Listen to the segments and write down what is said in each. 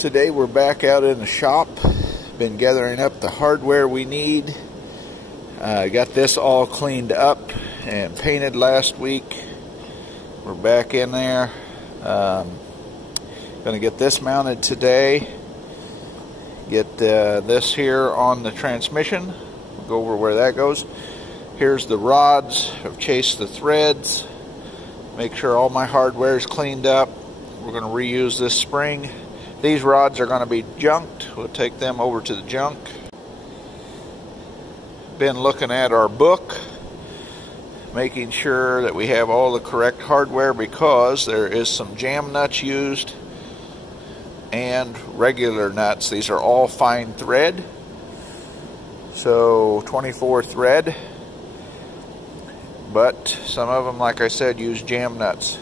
Today we're back out in the shop. Been gathering up the hardware we need. Got this all cleaned up and painted last week. We're back in there. Going to get this mounted today. Get this here on the transmission. We'll go over where that goes. Here's the rods. I've chased the threads. Make sure all my hardware is cleaned up. We're going to reuse this spring. These rods are going to be junked. We'll take them over to the junk. Been looking at our book, making sure that we have all the correct hardware because there is some jam nuts used and regular nuts. These are all fine thread, so 24 thread, but some of them, like I said, use jam nuts.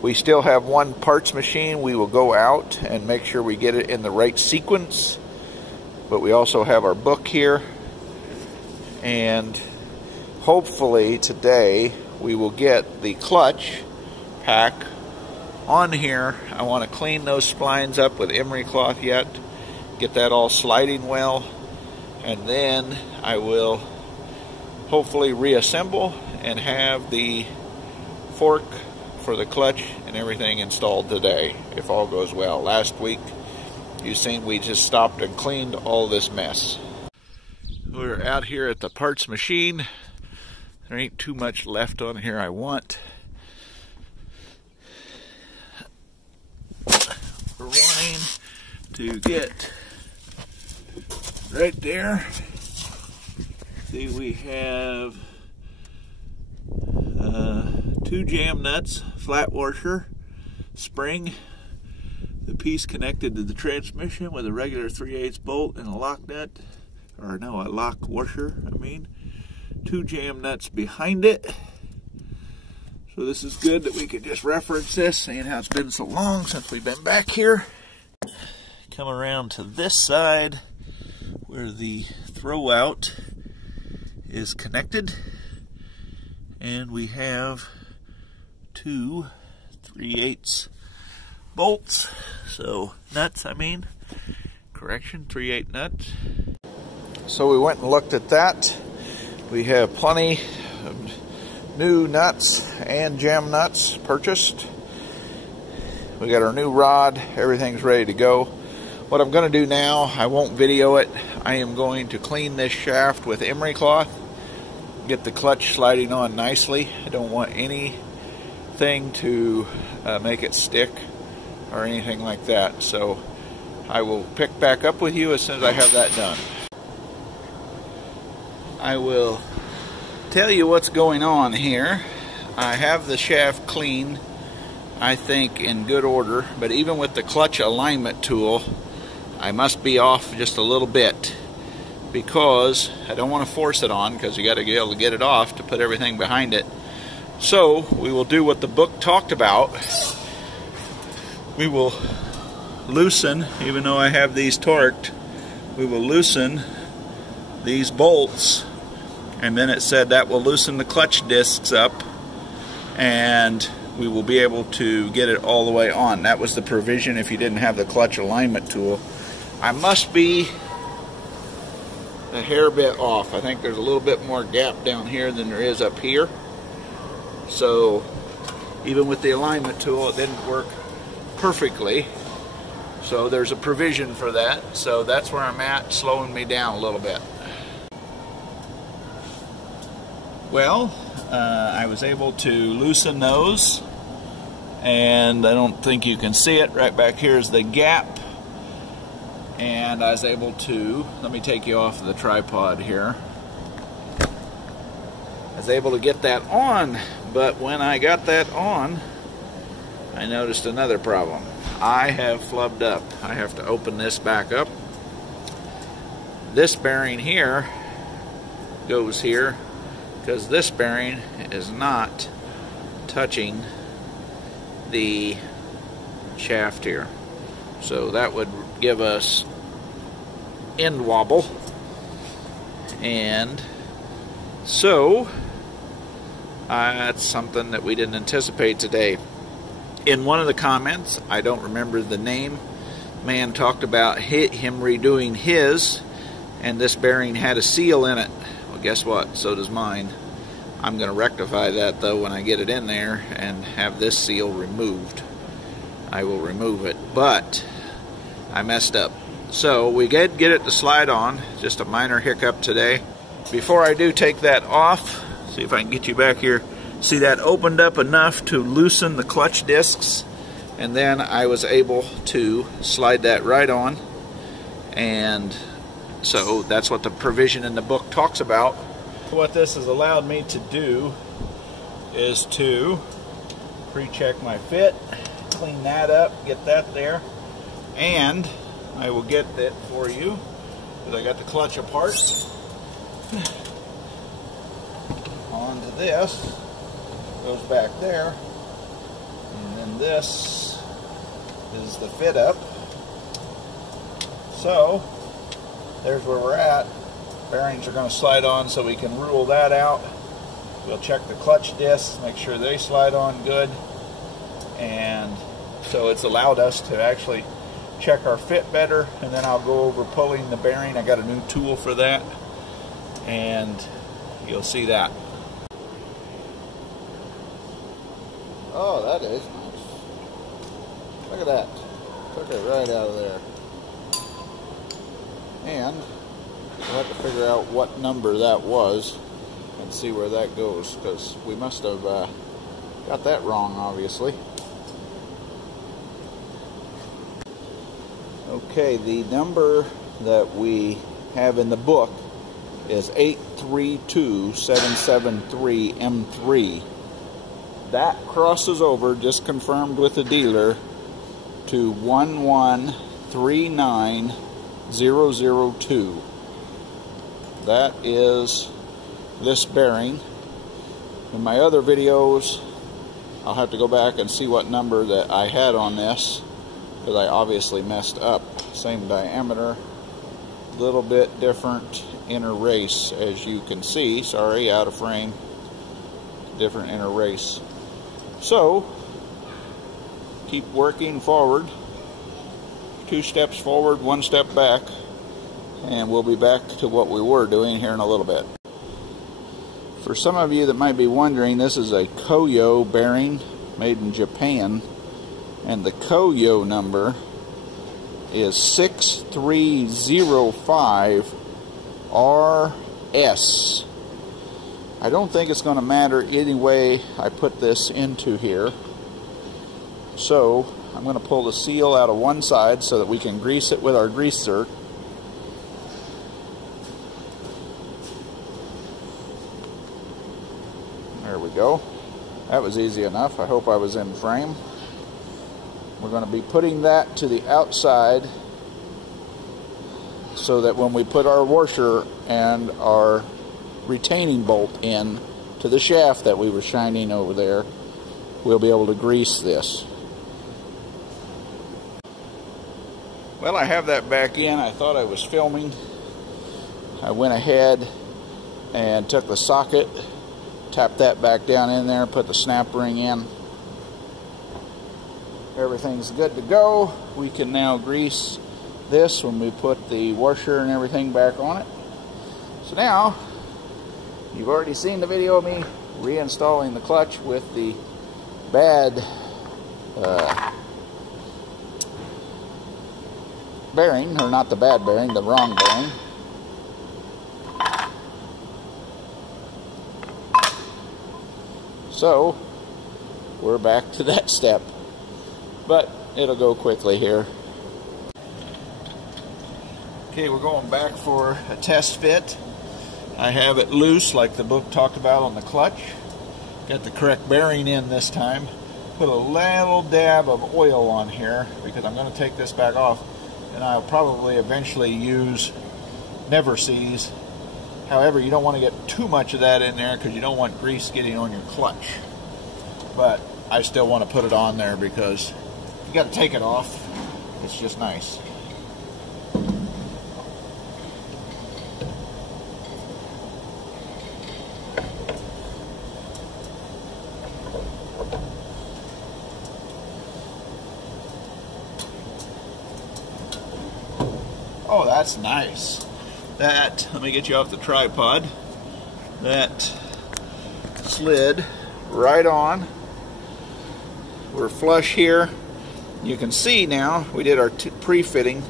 We still have one parts machine. We will go out and make sure we get it in the right sequence, but we also have our book here, and hopefully today we will get the clutch pack on here. I want to clean those splines up with emery cloth yet, get that all sliding well, and then I will hopefully reassemble and have the fork for the clutch and everything installed today, if all goes well. Last week you've seen we just stopped and cleaned all this mess. We're out here at the parts machine. There ain't too much left on here I want. We're wanting to get right there. See, we have 2 jam nuts, flat washer, spring, the piece connected to the transmission with a regular 3/8 bolt and a lock nut, or no, a lock washer, 2 jam nuts behind it. So this is good that we could just reference this, seeing how it's been so long since we've been back here. Come around to this side where the throwout is connected, and we have 2 3/8 bolts, so nuts, 3/8 nuts. So we went and looked at that. We have plenty of new nuts and jam nuts purchased. We got our new rod, everything's ready to go. What I'm going to do now, I won't video it, I am going to clean this shaft with emery cloth, get the clutch sliding on nicely. I don't want anything to make it stick or anything like that, so I will pick back up with you as soon as I have that done. I will tell you what's going on here. I have the shaft clean, I think in good order, but even with the clutch alignment tool I must be off just a little bit because I don't want to force it on, because you got to be able to get it off to put everything behind it. So we will do what the book talked about. We will loosen, even though I have these torqued, we will loosen these bolts, and then it said that will loosen the clutch discs up and we will be able to get it all the way on. That was the provision if you didn't have the clutch alignment tool. I must be a hair bit off. I think there's a little bit more gap down here than there is up here. So even with the alignment tool it didn't work perfectly. So there's a provision for that. So that's where I'm at, slowing me down a little bit. Well, I was able to loosen those, and I don't think you can see it. Right back here is the gap, and I was able to, let me take you off of the tripod here. I was able to get that on, but when I got that on, I noticed another problem. I have flubbed up. I have to open this back up. This bearing here goes here, because this bearing is not touching the shaft here. So that would give us end wobble. And so that's something that we didn't anticipate today. In one of the comments, I don't remember the name, man talked about him redoing his, and this bearing had a seal in it. Well, guess what? So does mine. I'm going to rectify that though when I get it in there and have this seal removed. I will remove it, but I messed up. So we did get it to slide on, just a minor hiccup today. Before I do take that off, see if I can get you back here. See, that opened up enough to loosen the clutch discs, and then I was able to slide that right on. And so that's what the provision in the book talks about. What this has allowed me to do is to pre-check my fit, clean that up, get that there, and I will get that for you because I got the clutch apart. Onto this, goes back there, and then this is the fit up. So there's where we're at. Bearings are going to slide on, so we can rule that out. We'll check the clutch discs, make sure they slide on good, and so it's allowed us to actually check our fit better. And then I'll go over pulling the bearing. I got a new tool for that, and you'll see that. Oh, that is nice. Look at that. Took it right out of there. And we'll have to figure out what number that was and see where that goes, because we must have got that wrong, obviously. Okay, the number that we have in the book is 832773M3. That crosses over, just confirmed with the dealer, to 1139002. That is this bearing. In my other videos, I'll have to go back and see what number that I had on this, because I obviously messed up. Same diameter, little bit different inner race, as you can see. Sorry, out of frame. Different inner race. So, keep working forward. 2 steps forward, 1 step back. And we'll be back to what we were doing here in a little bit. For some of you that might be wondering, this is a Koyo bearing made in Japan, and the Koyo number is 6305RS. I don't think it's going to matter any way I put this into here. So I'm going to pull the seal out of one side so that we can grease it with our grease zerk. There we go. That was easy enough. I hope I was in frame. We're going to be putting that to the outside so that when we put our washer and our retaining bolt in to the shaft that we were shining over there, we'll be able to grease this. Well, I have that back in. I thought I was filming. I went ahead and took the socket, tapped that back down in there, put the snap ring in. Everything's good to go. We can now grease this when we put the washer and everything back on it. So now, you've already seen the video of me reinstalling the clutch with the bad bearing, or not the bad bearing, the wrong bearing. So, we're back to that step, but it'll go quickly here. Okay, we're going back for a test fit. I have it loose like the book talked about on the clutch. Got the correct bearing in this time. Put a little dab of oil on here because I'm going to take this back off, and I'll probably eventually use Never Seas. However, you don't want to get too much of that in there because you don't want grease getting on your clutch. But I still want to put it on there because you got to take it off. It's just nice. Oh, that's nice. That, let me get you off the tripod. That slid right on. We're flush here. You can see now, we did our pre-fitting.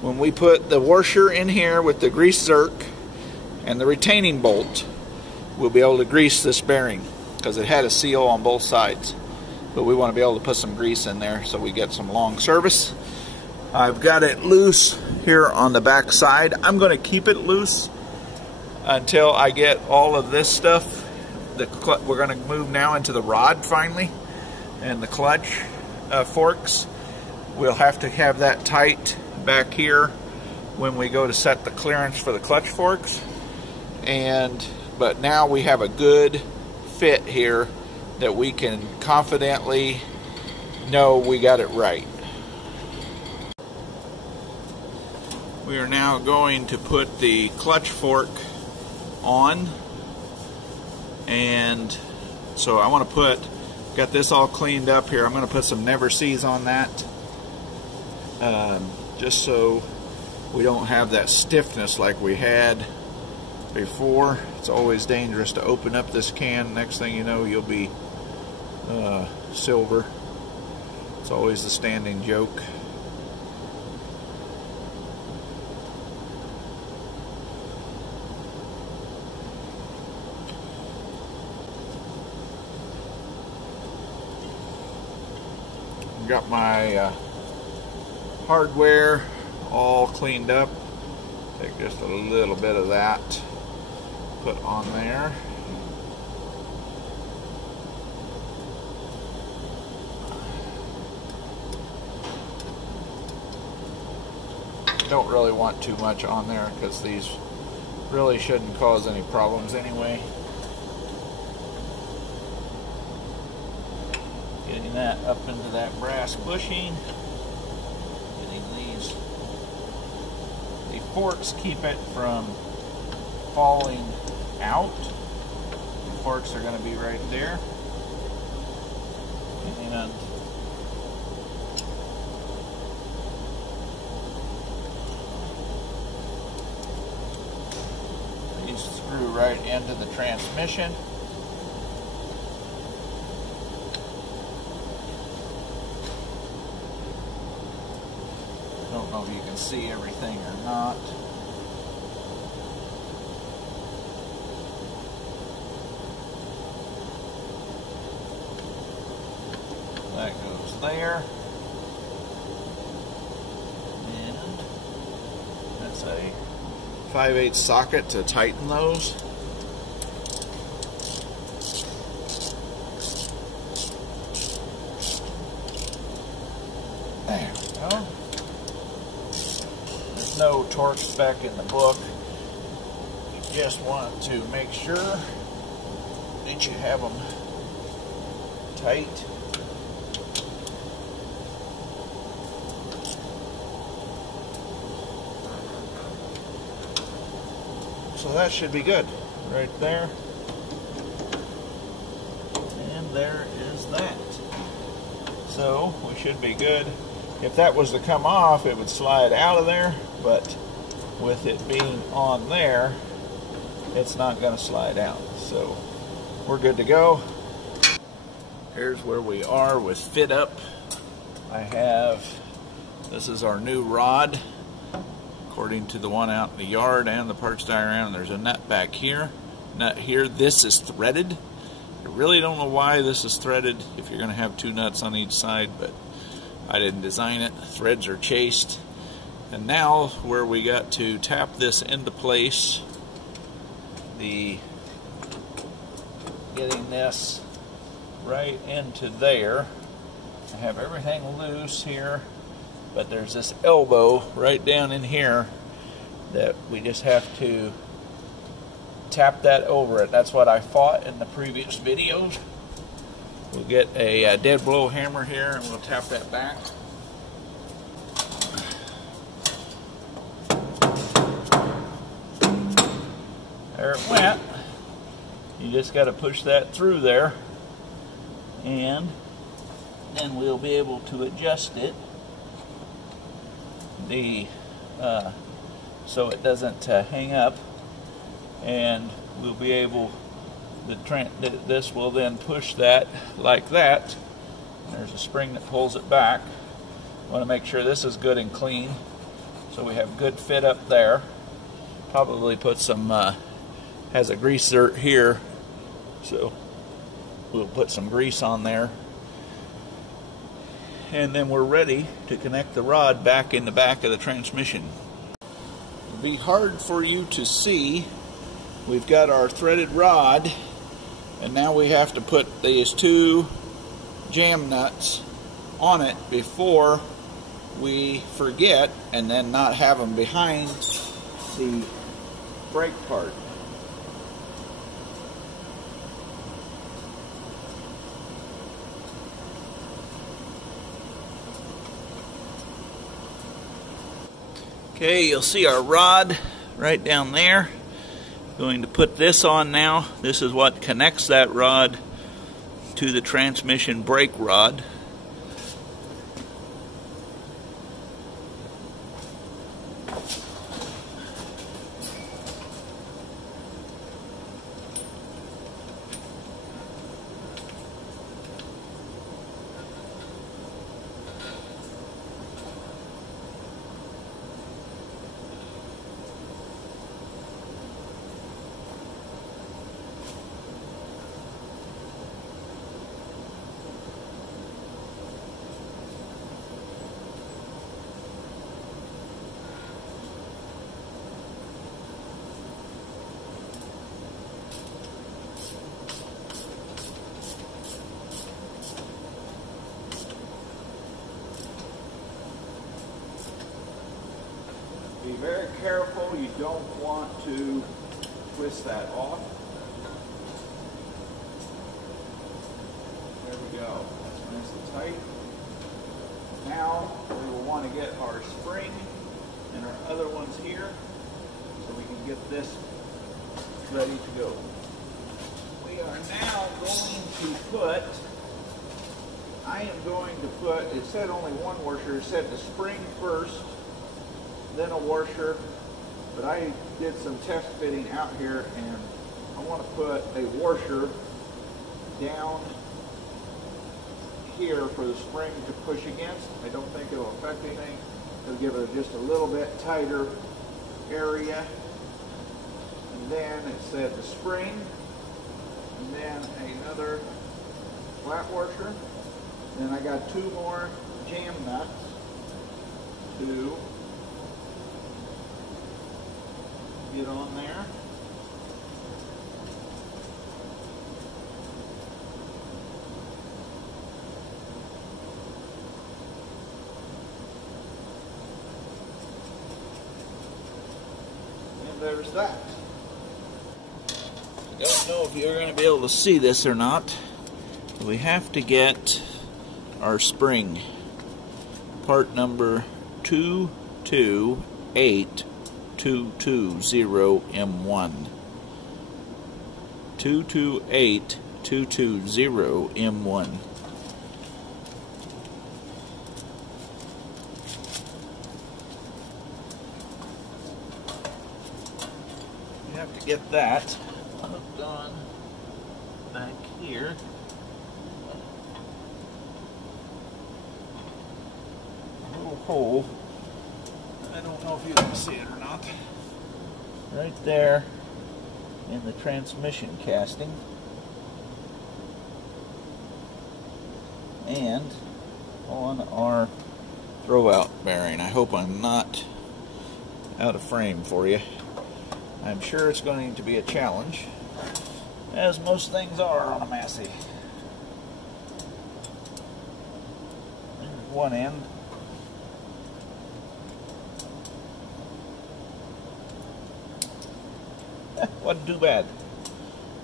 When we put the washer in here with the grease zerk and the retaining bolt, we'll be able to grease this bearing because it had a seal on both sides. But we want to be able to put some grease in there so we get some long service. I've got it loose here on the back side. I'm going to keep it loose until I get all of this stuff. We're going to move now into the rod finally and the clutch forks. We'll have to have that tight back here when we go to set the clearance for the clutch forks. But now we have a good fit here that we can confidently know we got it right. We are now going to put the clutch fork on, and so I want to got this all cleaned up here. I'm going to put some Never Sees on that, just so we don't have that stiffness like we had before. It's always dangerous to open up this can. Next thing you know, you'll be silver. It's always the standing joke. Got my hardware all cleaned up. Take just a little bit of that, put on there. Don't really want too much on there because these really shouldn't cause any problems anyway. Getting that up into that brass bushing. Getting the forks keep it from falling out. The forks are going to be right there. And these screw right into the transmission. I don't know if you can see everything or not. That goes there. And that's a 5/8 socket to tighten those. There we go. There's no torque spec in the book. You just want to make sure that you have them tight. So that should be good right there. And there is that. So we should be good. If that was to come off, it would slide out of there, but with it being on there, it's not going to slide out. So we're good to go. Here's where we are with fit up. This is our new rod. According to the one out in the yard and the parts diagram, there's a nut back here, nut here. This is threaded. I really don't know why this is threaded if you're going to have two nuts on each side, but I didn't design it. Threads are chased. And now where we got to tap this into place, getting this right into there. I have everything loose here. But there's this elbow right down in here that we just have to tap that over it. That's what I fought in the previous videos. We'll get a dead blow hammer here and we'll tap that back. There it went. You just got to push that through there, and then we'll be able to adjust it. The so it doesn't hang up, and we'll be able, this will then push that like that. There's a spring that pulls it back. Want to make sure this is good and clean, so we have good fit up there. Probably put some, has a greaser here, so we'll put some grease on there. And then we're ready to connect the rod back in the back of the transmission. It'll be hard for you to see. We've got our threaded rod, and now we have to put these two jam nuts on it before we forget, and then not have them behind the brake part. Okay, you'll see our rod right down there. Going to put this on now. This is what connects that rod to the transmission brake rod. Be very careful, you don't want to twist that off. There we go, that's nice and tight. Now we will want to get our spring and our other ones here so we can get this ready to go. We are now going to put, I am going to put, it said only one washer, it said the spring first, then a washer, but I did some test fitting out here, and I want to put a washer down here for the spring to push against. I don't think it'll affect anything. It'll give it just a little bit tighter area. And then it said the spring, and then another flat washer. Then I got two more jam nuts to get on there. And there's that. I don't know if you're going to be able to see this or not. We have to get our spring. Part number 228. 220M1. 228220M1. You have to get that hooked on back here. A little hole. I don't know if you can see it or not. Right there in the transmission casting. And on our throwout bearing. I hope I'm not out of frame for you. I'm sure it's going to be a challenge, as most things are on a Massey. There's one end. Wasn't too bad.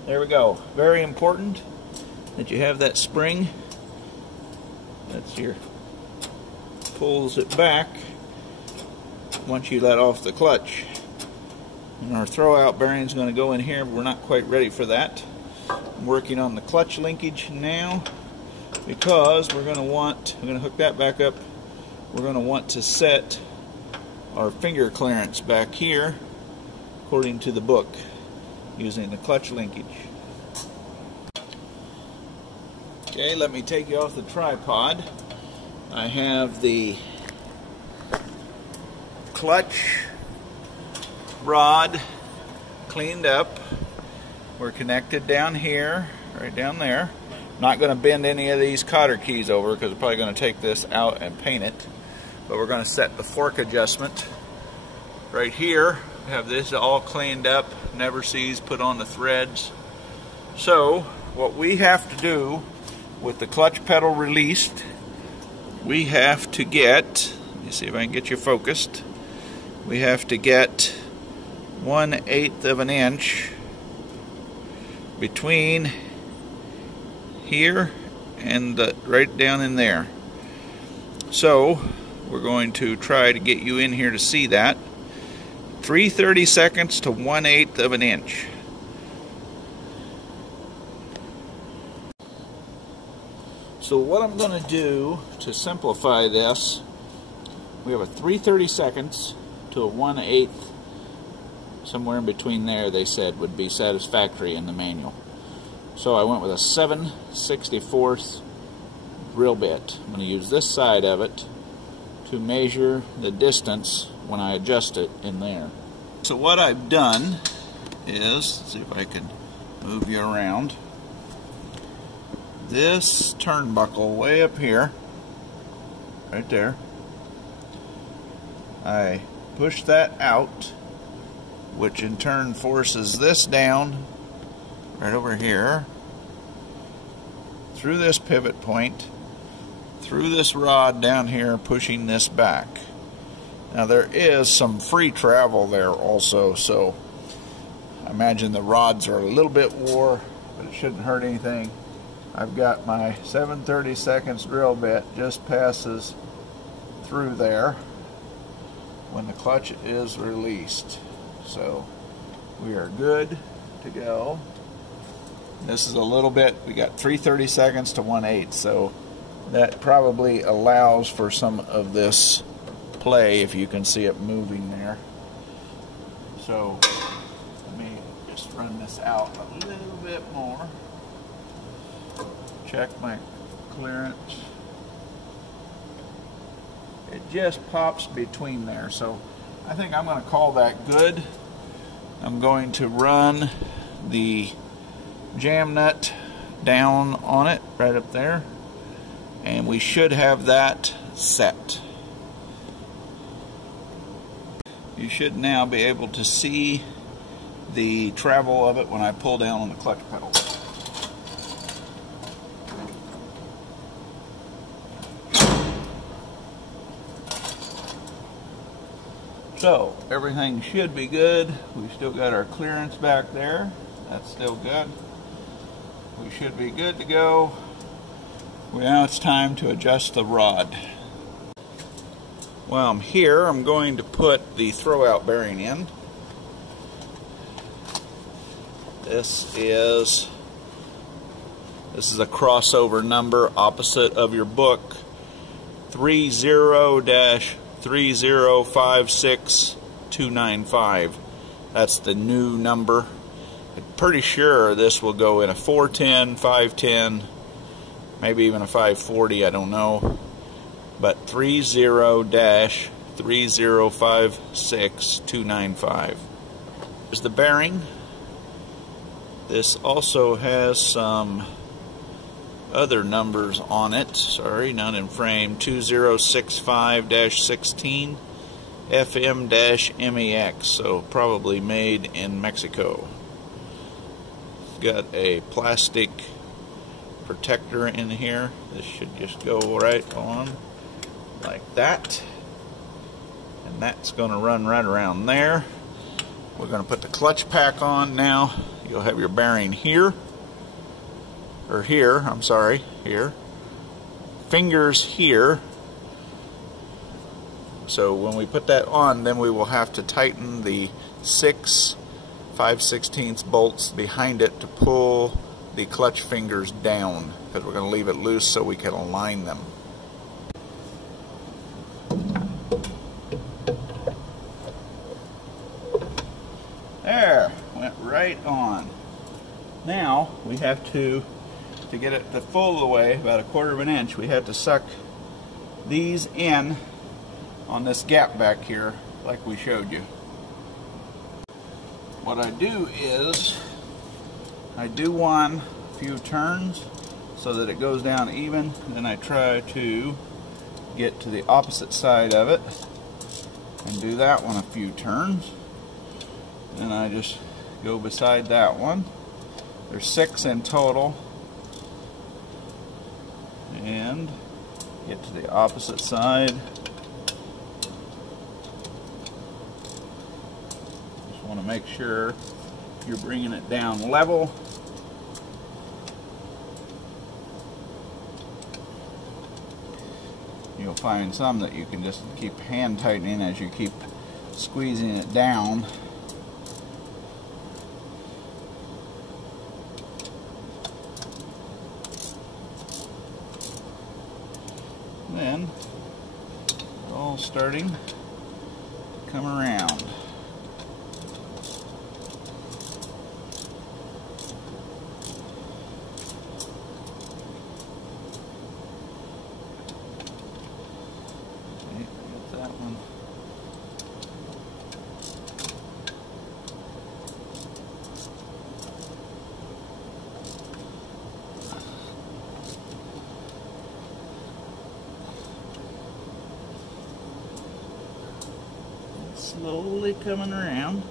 There we go. Very important that you have that spring. That's your, pulls it back once you let off the clutch. And our throwout bearing is going to go in here, but we're not quite ready for that. I'm working on the clutch linkage now, because we're going to hook that back up. We're going to want to set our finger clearance back here according to the book using the clutch linkage. Okay, let me take you off the tripod. I have the clutch rod cleaned up. We're connected down here, right down there. Not going to bend any of these cotter keys over because we're probably going to take this out and paint it. But we're going to set the fork adjustment right here. We have this all cleaned up, never seized, put on the threads. So what we have to do with the clutch pedal released, we have to get, let me see if I can get you focused, we have to get 1/8 of an inch between here and right down in there. So we're going to try to get you in here to see that. 3/32 to 1/8 of an inch. So what I'm going to do to simplify this, we have a 3/32 to a 1/8, somewhere in between there they said would be satisfactory in the manual. So I went with a 7/64 drill bit. I'm going to use this side of it to measure the distance when I adjust it in there. So what I've done is, let's see if I can move you around, this turnbuckle way up here, right there, I push that out, which in turn forces this down right over here, through this pivot point, through this rod down here, pushing this back. Now there is some free travel there also, so I imagine the rods are a little bit wore, but it shouldn't hurt anything. I've got my 7/32 drill bit just passes through there when the clutch is released. So we are good to go. This is a little bit, we got 3/32 to 1/8, so that probably allows for some of this play if you can see it moving there. So let me just run this out a little bit more. Check my clearance. It just pops between there, so I think I'm going to call that good. I'm going to run the jam nut down on it right up there, and we should have that set. You should now be able to see the travel of it when I pull down on the clutch pedal. So everything should be good. We've still got our clearance back there. That's still good. We should be good to go. Well, now it's time to adjust the rod. While I'm here, I'm going to put the throwout bearing in. This is a crossover number opposite of your book, 30-3056295. That's the new number. I'm pretty sure this will go in a 410, 510, maybe even a 540, I don't know. But 30-3056295. Here's the bearing. This also has some other numbers on it. Sorry, not in frame. 2065-16 FM-MEX. So probably made in Mexico. It's got a plastic protector in here. This should just go right on like that. And that's going to run right around there. We're going to put the clutch pack on now. You'll have your bearing here. Or here, I'm sorry, here. Fingers here. So when we put that on, then we will have to tighten the 6 5/16 bolts behind it to pull the clutch fingers down, because we're going to leave it loose so we can align them. right on. Now we have to get it the full way, about 1/4 of an inch, we have to suck these in on this gap back here like we showed you. What I do is I do one few turns so that it goes down even, then I try to get to the opposite side of it and do that one a few turns, and I just go beside that one. There's 6 in total, and get to the opposite side. Just want to make sure you're bringing it down level. You'll find some that you can just keep hand tightening as you keep squeezing it down. Then it's all starting to come around. That one. It's slowly coming around.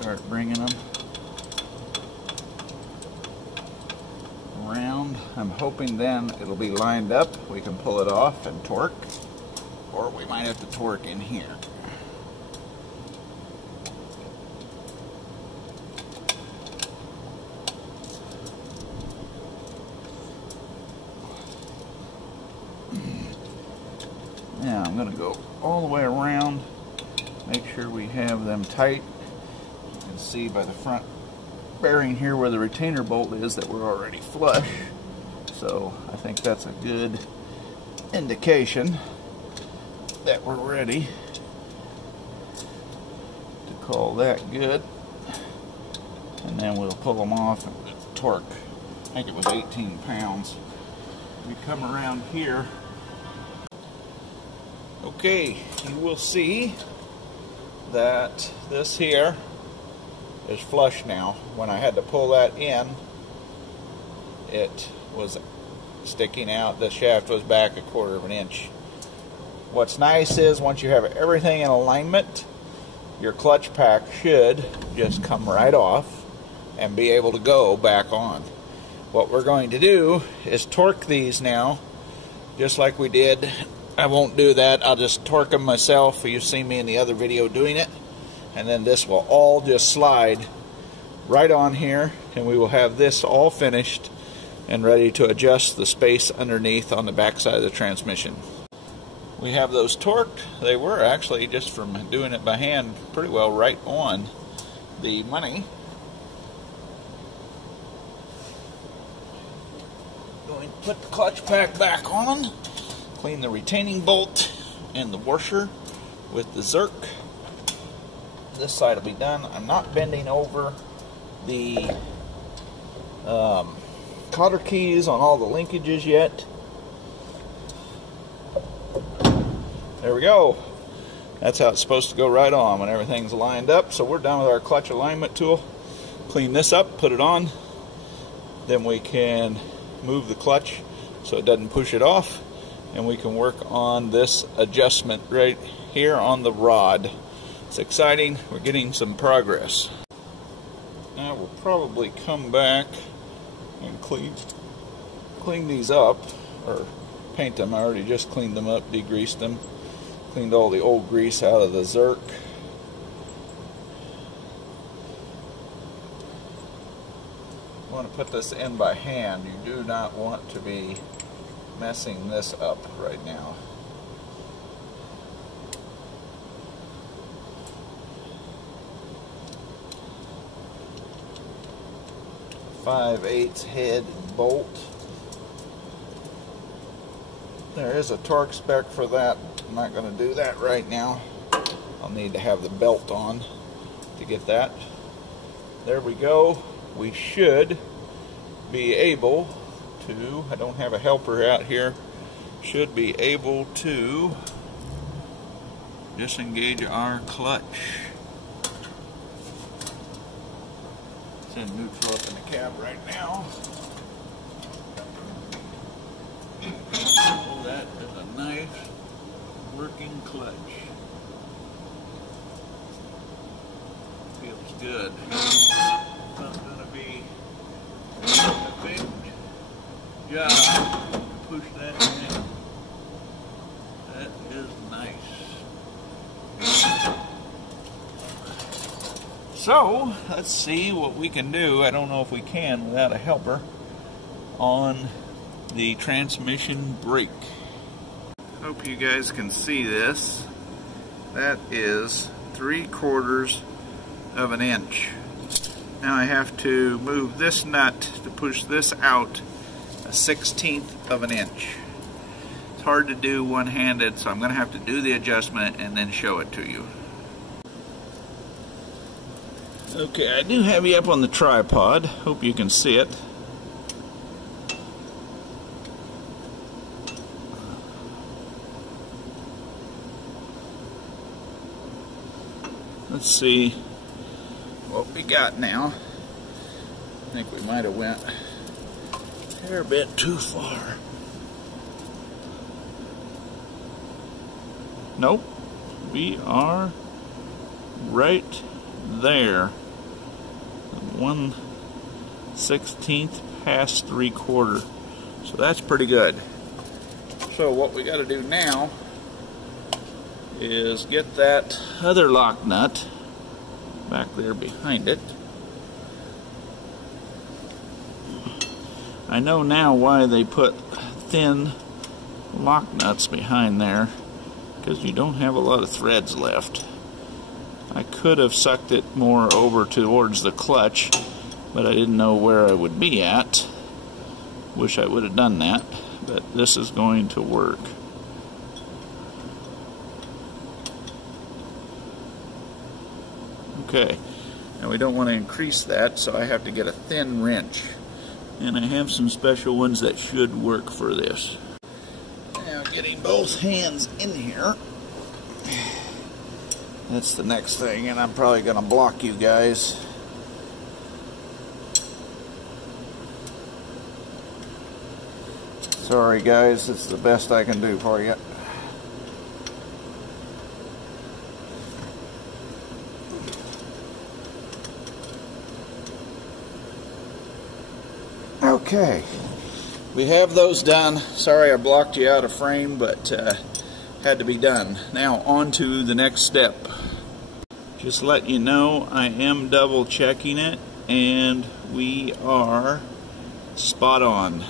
Start bringing them around. I'm hoping then it'll be lined up. We can pull it off and torque, or we might have to torque in here. Now I'm going to go all the way around, make sure we have them tight. See by the front bearing here where the retainer bolt is that we're already flush, so I think that's a good indication that we're ready to call that good, and then we'll pull them off and torque. I think it was 18 pounds. We come around here. Okay, you will see that this here is flush now. When I had to pull that in, it was sticking out. The shaft was back 1/4 of an inch. What's nice is once you have everything in alignment, your clutch pack should just come right off and be able to go back on. What we're going to do is torque these now, just like we did. I won't do that. I'll just torque them myself. You've seen me in the other video doing it. And then this will all just slide right on here, and we will have this all finished and ready to adjust the space underneath on the back side of the transmission. We have those torqued. They were actually, just from doing it by hand, pretty well right on the money. Going to put the clutch pack back on, clean the retaining bolt and the washer with the Zerk. This side will be done. I'm not bending over the cotter keys on all the linkages yet. There we go. That's how it's supposed to go right on when everything's lined up. So we're done with our clutch alignment tool. Clean this up, put it on. Then we can move the clutch so it doesn't push it off. And we can work on this adjustment right here on the rod. It's exciting. We're getting some progress. Now we'll probably come back and clean these up, or paint them. I already just cleaned them up, degreased them, cleaned all the old grease out of the Zerk. You want to put this in by hand. You do not want to be messing this up right now. 5/8 head bolt. There is a torque spec for that. I'm not going to do that right now. I'll need to have the belt on to get that. There we go. We should be able to, I don't have a helper out here, should be able to disengage our clutch. It's in neutral up in the cab right now. Oh, that is a nice working clutch. Feels good. It's not going to be a big job to push that in. That is nice. So, let's see what we can do. I don't know if we can without a helper on the transmission brake. Hope you guys can see this. That is 3/4 of an inch. Now I have to move this nut to push this out 1/16 of an inch. It's hard to do one-handed, so I'm going to have to do the adjustment and then show it to you. Okay, I do have you up on the tripod. Hope you can see it. Let's see what we got now. I think we might have went a hair bit too far. Nope, we are right there. 1/16 past 3/4. So that's pretty good. So what we got to do now is get that other lock nut back there behind it. I know now why they put thin lock nuts behind there, because you don't have a lot of threads left. I could have sucked it more over towards the clutch, but I didn't know where I would be at. Wish I would have done that, but this is going to work. Okay, now we don't want to increase that, so I have to get a thin wrench. And I have some special ones that should work for this. Now getting both hands in here. That's the next thing, and I'm probably going to block you guys. Sorry guys, it's the best I can do for you. Okay, we have those done. Sorry I blocked you out of frame, but had to be done. Now on to the next step. Just let you know, I am double checking it, and we are spot on.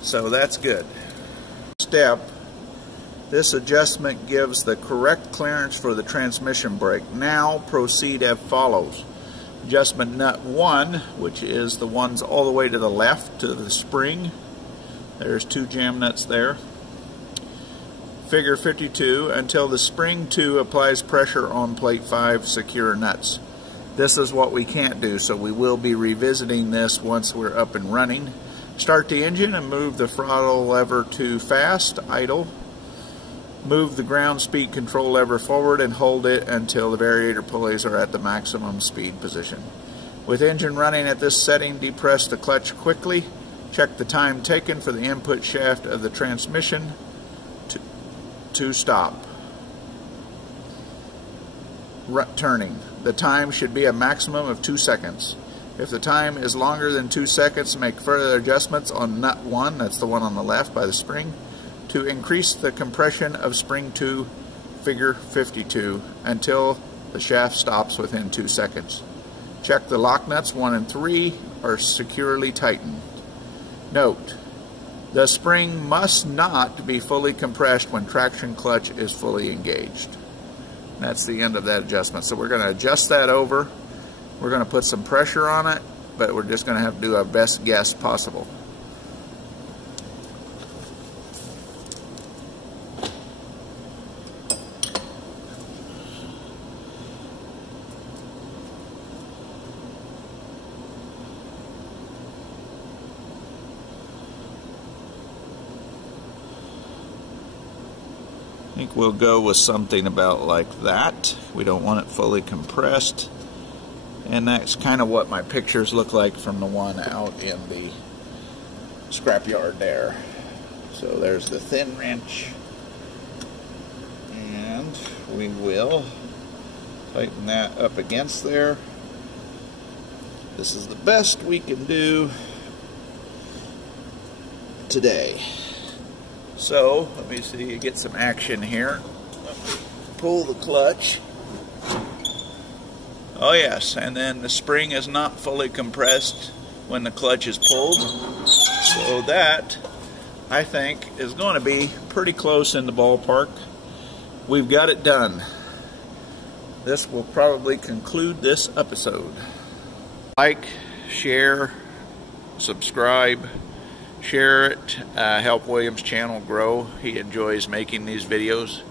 So that's good. Step, this adjustment gives the correct clearance for the transmission brake. Now proceed as follows. Adjustment nut 1, which is the ones all the way to the left to the spring. There's 2 jam nuts there. Figure 52, until the spring 2 applies pressure on plate 5 secure nuts. This is what we can't do, so we will be revisiting this once we're up and running. Start the engine and move the throttle lever to fast, idle. Move the ground speed control lever forward and hold it until the variator pulleys are at the maximum speed position. With engine running at this setting, depress the clutch quickly. Check the time taken for the input shaft of the transmission to stop. Turning. The time should be a maximum of 2 seconds. If the time is longer than 2 seconds, make further adjustments on nut 1, that's the one on the left by the spring, to increase the compression of spring 2, figure 52, until the shaft stops within 2 seconds. Check the lock nuts 1 and 3 are securely tightened. Note, the spring must not be fully compressed when traction clutch is fully engaged. That's the end of that adjustment. So we're going to adjust that over. We're going to put some pressure on it, but we're just going to have to do our best guess possible. I think we'll go with something about like that. We don't want it fully compressed. And that's kind of what my pictures look like from the one out in the scrapyard there. So there's the thin wrench. And we will tighten that up against there. This is the best we can do today. So, let me see you get some action here. Pull the clutch. Oh yes, and then the spring is not fully compressed when the clutch is pulled. So that, I think, is going to be pretty close in the ballpark. We've got it done. This will probably conclude this episode. Like, share, subscribe. Share it, help William's channel grow. He enjoys making these videos.